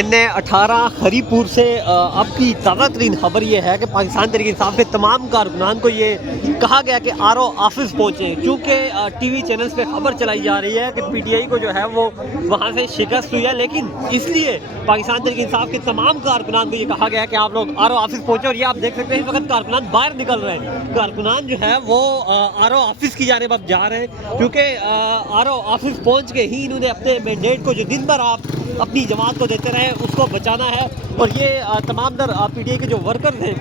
ان 18 ہری پور سے اب کی تازہ ترین خبر یہ ہے کہ پاکستان تحریک انصاف کے تمام کارکنان کو یہ کہا گیا کہ آر او آفس پہنچیں، چونکہ ٹی وی چینلز پہ خبر چلائی جا رہی ہے کہ پی ٹی آئی کو جو ہے وہ وہاں سے شکست ہوئی ہے، لیکن اس لیے پاکستان تحریک انصاف کے تمام کارکنان کو یہ کہا گیا کہ آپ لوگ آر او آفس پہنچیں۔ اور یہ آپ دیکھ سکتے ہیں اس وقت کارکنان باہر نکل رہے ہیں، کارکنان جو ہے وہ آر او آفس کی جانب اب جا رہے ہیں، کیونکہ آر او آفس پہنچ کے ہی انہوں نے اپنے مینڈیٹ کو جو دن بھر آپ اپنی جماعت کو دیتے رہے اس کو بچانا ہے۔ اور یہ تمام در پی ٹی آئی کے جو ورکرز ہیں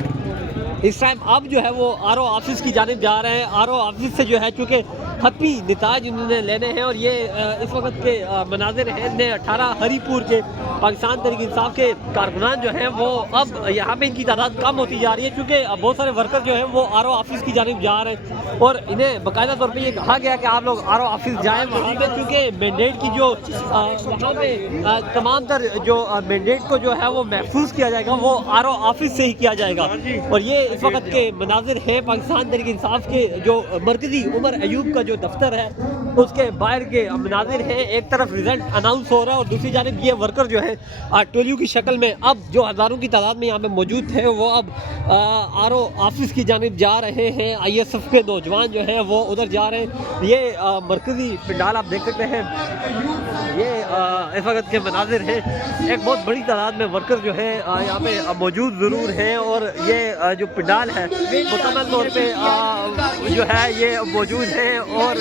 اس ٹائم اب جو ہے وہ آر او آفس کی جانب جا رہے ہیں۔ آر او آفس سے جو ہے چونکہ حتمی نتائج انہوں نے لینے ہیں، اور یہ اس وقت کے مناظر ہیں 18 ہری پور کے پاکستان تحریک انصاف کے کارکنان جو ہیں وہ اب یہاں پہ ان کی تعداد کم ہوتی جا رہی ہے، کیونکہ بہت سارے ورکر جو ہیں وہ آر او آفس کی جانب جا رہے ہیں، اور انہیں باقاعدہ طور پہ یہ کہا گیا کہ آپ لوگ آر او آفس جائیں وہاں پہ، کیونکہ مینڈیٹ کی جو وہاں پہ تمام تر جو مینڈیٹ کو جو ہے وہ محفوظ کیا جائے گا وہ آر او آفس سے ہی کیا جائے گا۔ اور یہ اس وقت کے مناظر ہیں پاکستان تحریک انصاف کے جو مرکزی عمر ایوب کا جو دفتر ہے اس کے باہر کے مناظر ہیں۔ ایک طرف ریزلٹ اناؤنس ہو رہا ہے اور دوسری جانب یہ ورکر جو ہے ٹولیو کی شکل میں اب جو ہزاروں کی تعداد میں یہاں پہ موجود تھے وہ اب آر او آفس کی جانب جا رہے ہیں۔ آئی ایس ایف کے نوجوان جو ہیں وہ ادھر جا رہے ہیں۔ یہ مرکزی پنڈال آپ دیکھ سکتے ہیں، یہ اس وقت کے مناظر ہیں۔ ایک بہت بڑی تعداد میں ورکر جو ہے یہاں پہ موجود ضرور ہیں، اور یہ جو پنڈال ہے مکمل طور پہ جو ہے یہ موجود ہیں، اور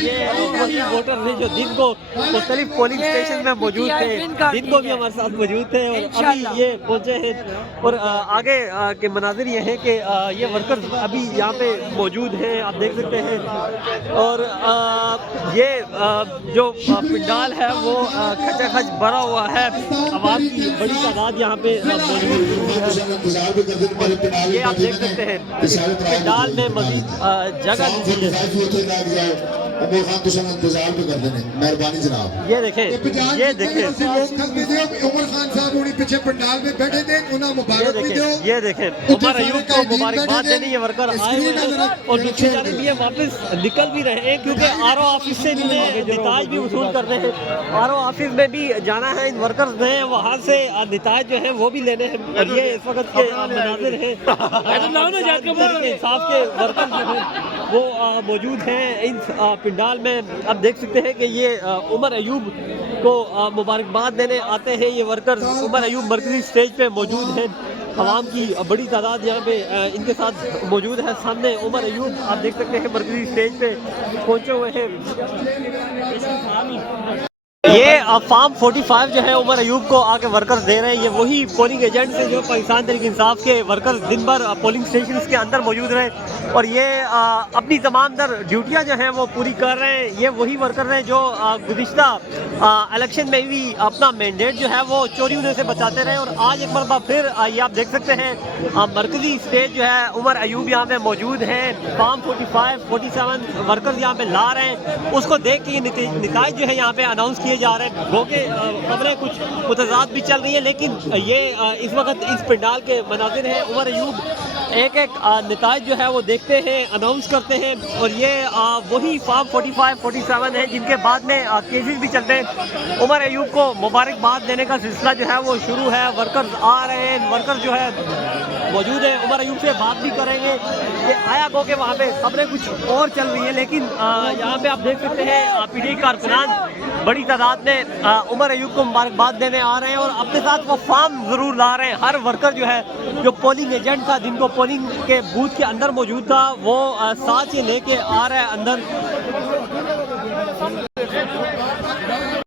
یہ وہی ووٹر ہیں جو دن کو مختلف پولنگ اسٹیشن میں موجود تھے، دن کو بھی ہمارے ساتھ موجود تھے اور ابھی یہ پہنچے ہیں۔ اور آگے کے مناظر یہ ہیں کہ یہ ورکر ابھی یہاں پہ موجود ہیں، آپ دیکھ سکتے ہیں۔ اور یہ جو پنڈال ہے وہ کھچا کھچ بھرا ہوا ہے، عوام کی بڑی تعداد یہاں پہ موجود ہے۔ یہ آپ دیکھ سکتے ہیں پنڈال میں مزید جگہ مہربانی جناب، یہ دیکھیں، یہ دیکھیں، یہ دیکھیں عمر ایوب کو مبارکباد دینے یہ ورکر آئے ہوئے ہیں، اور دوسری جانب یہ واپس نکل بھی رہے ہیں کیونکہ آر او آفس سے انہوں نے نتائج بھی وصول کرنے ہیں۔ آر او آفس میں بھی جانا ہے ان ورکرز نے، وہاں سے نتائج جو ہیں وہ بھی لینے ہیں، اور یہ اس وقت کے مناظر ہیں انصاف کے ورکر جو ہیں وہ موجود ہیں ان پنڈال میں۔ اب دیکھ سکتے ہیں کہ یہ عمر ایوب کو مبارکباد دینے آتے ہیں یہ ورکر۔ عمر ایوب مرکزی سٹیج پہ موجود ہیں، عوام کی بڑی تعداد یہاں پہ ان کے ساتھ موجود ہے۔ سامنے عمر ایوب آپ دیکھ سکتے ہیں مرکزی سٹیج پہ پہنچے ہوئے ہیں۔ یہ فارم 45 جو ہے عمر ایوب کو آ کے ورکرز دے رہے ہیں، یہ وہی پولنگ ایجنٹس ہیں جو پاکستان تحریک انصاف کے ورکرز دن بھر پولنگ اسٹیشنز کے اندر موجود رہے، اور یہ اپنی تمام در ڈیوٹیاں جو ہیں وہ پوری کر رہے ہیں۔ یہ وہی ورکر ہیں جو گزشتہ الیکشن میں بھی اپنا مینڈیٹ جو ہے وہ چوری ہونے سے بچاتے رہے، اور آج ایک مرتبہ پھر یہ آپ دیکھ سکتے ہیں مرکزی اسٹیج جو ہے عمر ایوب یہاں پہ موجود ہیں۔ فارم 45 47 ورکرز یہاں پہ لا رہے ہیں، اس کو دیکھ کے یہ نتائج جو ہے یہاں پہ اناؤنس کیے جا رہے ہیں۔ وہ کہ خبریں کچھ متضاد بھی چل رہی ہیں، لیکن یہ اس وقت اس پنڈال کے مناظر ہیں۔ عمر ایوب ایک ایک نتائج جو ہے وہ دیکھتے ہیں، اناؤنس کرتے ہیں، اور یہ وہی فارم 45 47 ہیں جن کے بعد میں کیسز بھی چلتے ہیں۔ عمر ایوب کو مبارکباد دینے کا سلسلہ جو ہے وہ شروع ہے، ورکرز آ رہے ہیں، ورکر جو ہے موجود ہیں، عمر ایوب سے بات بھی کریں گے۔ یہ آیا گو کہ وہاں پہ خبریں کچھ اور چل رہی ہیں، لیکن یہاں پہ آپ دیکھ سکتے ہیں پی ٹی آئی کارکنان بڑی تعداد میں عمر ایوب کو مبارکباد دینے آ رہے ہیں، اور اپنے ساتھ وہ فارم ضرور لا رہے ہیں۔ ہر ورکر جو ہے جو پولنگ ایجنٹ تھا جن کو پولنگ کے بوتھ کے اندر موجود تھا وہ ساتھ یہ لے کے آ رہا ہے اندر۔